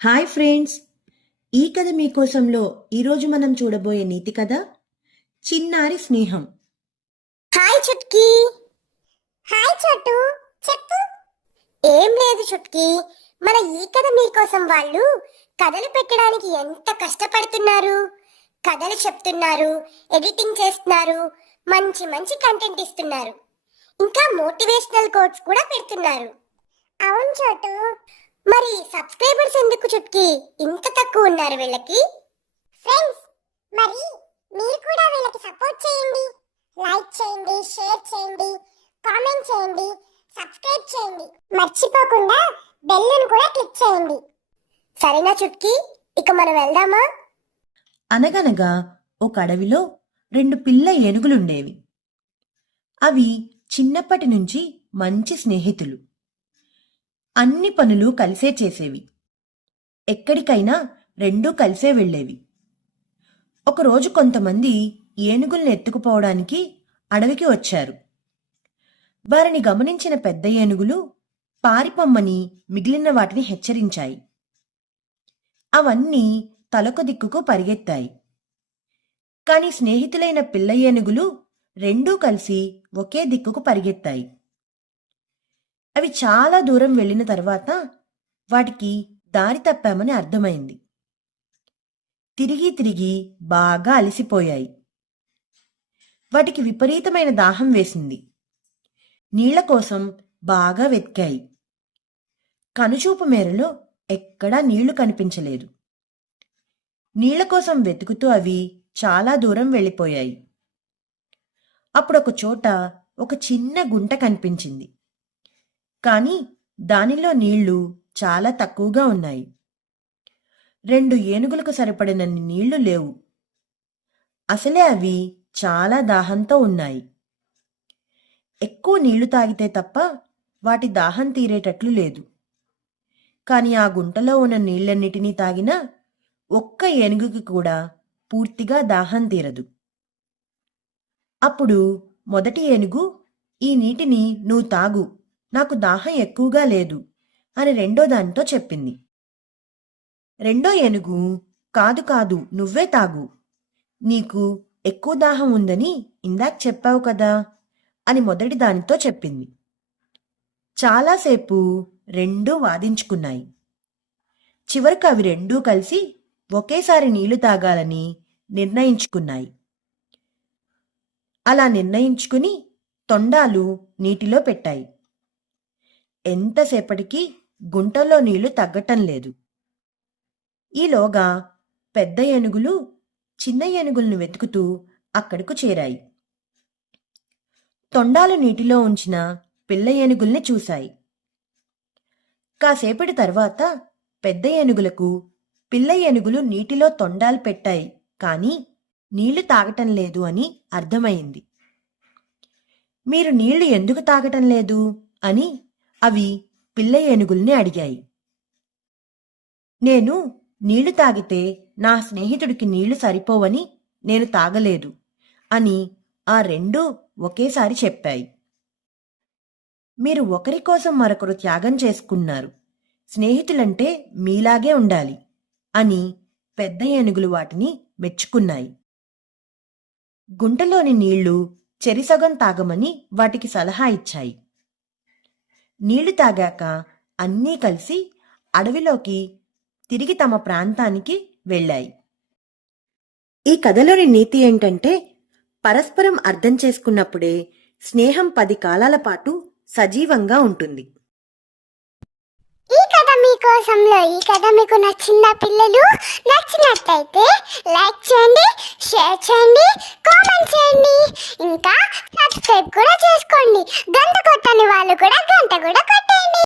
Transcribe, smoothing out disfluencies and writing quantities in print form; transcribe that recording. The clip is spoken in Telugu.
హాయ్ ఫ్రెండ్స్, ఈ కథ మీకోసంలో ఈరోజు మనం చూడబోయే నీతి కథ చిన్నారి స్నేహం. హాయ్ చుట్కీ. హాయ్ చోటు, చెప్పు. ఏం లేదు చుట్కీ, మన ఈ కథ మీకోసం వాళ్ళు కథలు పెట్టడానికి ఎంత కష్టపడుతున్నారు. కథలు చెప్తున్నారు, ఎడిటింగ్ చేస్తున్నారు, మంచి మంచి కంటెంట్ ఇస్తున్నారు, ఇంకా మోటివేషనల్ కోట్స్ కూడా పెడుతున్నారు. అవును చోటు, మరి సబ్స్క్రైబర్స్ ఎందుకు చుట్కీ ఇంత తక్కువ ఉన్నారు వీళ్ళకి? ఫ్రెండ్స్, మరి మీరు కూడా వీళ్ళకి సపోర్ట్ చేయండి. లైక్ చేయండి, షేర్ చేయండి, కామెంట్ చేయండి, సబ్స్క్రైబ్ చేయండి, మర్చిపోకుండా బెల్లును కూడా క్లిక్ చేయండి. సరేనా చుట్కీ, ఇక మనం వెళ్దామా? అనగనగా ఒక అడవిలో 2 పిల్ల ఏనుగులుండేవి. అవి చిన్నప్పటి నుంచి మంచి స్నేహితులు. అన్ని పనులు కలిసే చేసేవి. ఎక్కడికైనా రెండూ కలిసే వెళ్ళేవి. ఒకరోజు కొంతమంది ఏనుగుల్ని ఎత్తుకుపోవడానికి అడవికి వచ్చారు. వారిని గమనించిన పెద్ద ఏనుగులు పారిపొమ్మని మిగిలిన వాటిని హెచ్చరించాయి. అవన్నీ తలొక దిక్కుకు పరిగెత్తాయి. కాని స్నేహితులైన పిల్ల ఏనుగులు రెండూ కలిసి ఒకే దిక్కుకు పరిగెత్తాయి. అవి చాలా దూరం వెళ్ళిన తర్వాత వాటికి దారి తప్పామని అర్థమైంది. తిరిగి తిరిగి బాగా అలసిపోయాయి. వాటికి విపరీతమైన దాహం వేసింది. నీళ్ల కోసం బాగా వెతికాయి. కనుచూపు మేరలో ఎక్కడా నీళ్లు కనిపించలేదు. నీళ్ల కోసం వెతుకుతూ అవి చాలా దూరం వెళ్ళిపోయాయి. అప్పుడొక చోట ఒక చిన్న గుంట కనిపించింది. కాని దానిలో నీళ్లు చాలా తక్కువగా ఉన్నాయి. 2 ఏనుగులకు సరిపడినన్ని నీళ్లు లేవు. అసలే అవి చాలా దాహంతో ఉన్నాయి. ఎక్కువ నీళ్లు తాగితే తప్ప వాటి దాహం తీరేటట్లు లేదు. కాని ఆ గుంటలో ఉన్న నీళ్లన్నిటినీ తాగినా ఒక్క ఏనుగుకి కూడా పూర్తిగా దాహం తీరదు. అప్పుడు మొదటి ఏనుగు, "ఈ నీటిని నువ్వు తాగు, నాకు దాహం ఎక్కువగా లేదు" అని రెండో దానితో చెప్పింది. రెండో ఏనుగు, "కాదు కాదు, నువ్వే తాగు, నీకు ఎక్కువ దాహం ఉందని ఇందాక చెప్పావు కదా" అని మొదటి దానితో చెప్పింది. చాలాసేపు రెండూ వాదించుకున్నాయి. చివరకు అవి రెండూ కలిసి ఒకేసారి నీళ్లు తాగాలని నిర్ణయించుకున్నాయి. అలా నిర్ణయించుకుని తొండాలు నీటిలో పెట్టాయి. ఎంతసేపటికి గుంటలో నీళ్లు తగ్గటం లేదు. ఈలోగా పెద్ద ఏనుగులు చిన్న ఏనుగులను వెతుకుతూ అక్కడకు చేరాయి. తొండాలు నీటిలో ఉంచిన పిల్ల ఏనుగుల్ని చూశాయి. కాసేపటి తర్వాత పెద్ద ఏనుగులకు పిల్ల ఏనుగులు నీటిలో తొండాలు పెట్టాయి కానీ నీళ్లు తాగటం లేదు అని అర్థమైంది. "మీరు నీళ్లు ఎందుకు తాగటం లేదు?" అని అవి పిల్ల ఏనుగుల్ని అడిగాయి. "నేను నీళ్లు తాగితే నా స్నేహితుడికి నీళ్లు సరిపోవని నేను తాగలేదు" అని ఆ రెండూ ఒకేసారి చెప్పాయి. "మీరు ఒకరి కోసం మరొకరు త్యాగం చేసుకున్నారు. స్నేహితులంటే మీలాగే ఉండాలి" అని పెద్ద ఏనుగులు వాటిని మెచ్చుకున్నాయి. గుంటలోని నీళ్లు చెరిసగం తాగమని వాటికి సలహా ఇచ్చాయి. నీళ్లు తాగాక అన్నీ కలిసి అడవిలోకి తిరిగి తమ ప్రాంతానికి వెళ్ళాయి. ఈ కథలోని నీతి ఏంటంటే, పరస్పరం అర్థం చేసుకున్నప్పుడే స్నేహం 10 కాలాల పాటు సజీవంగా ఉంటుంది. ఈ కథ మీకోసంలో ఈ కథ మీకు నచ్చిందా పిల్లలు? నచ్చినట్లయితే లైక్ చేయండి, షేర్ చేయండి, కామెంట్ చేయండి, ఇంకా సబ్స్క్రైబ్ కూడా చేసుకోండి. గంట కొట్టని వాళ్ళు కూడా గంట కూడా కొట్టండి.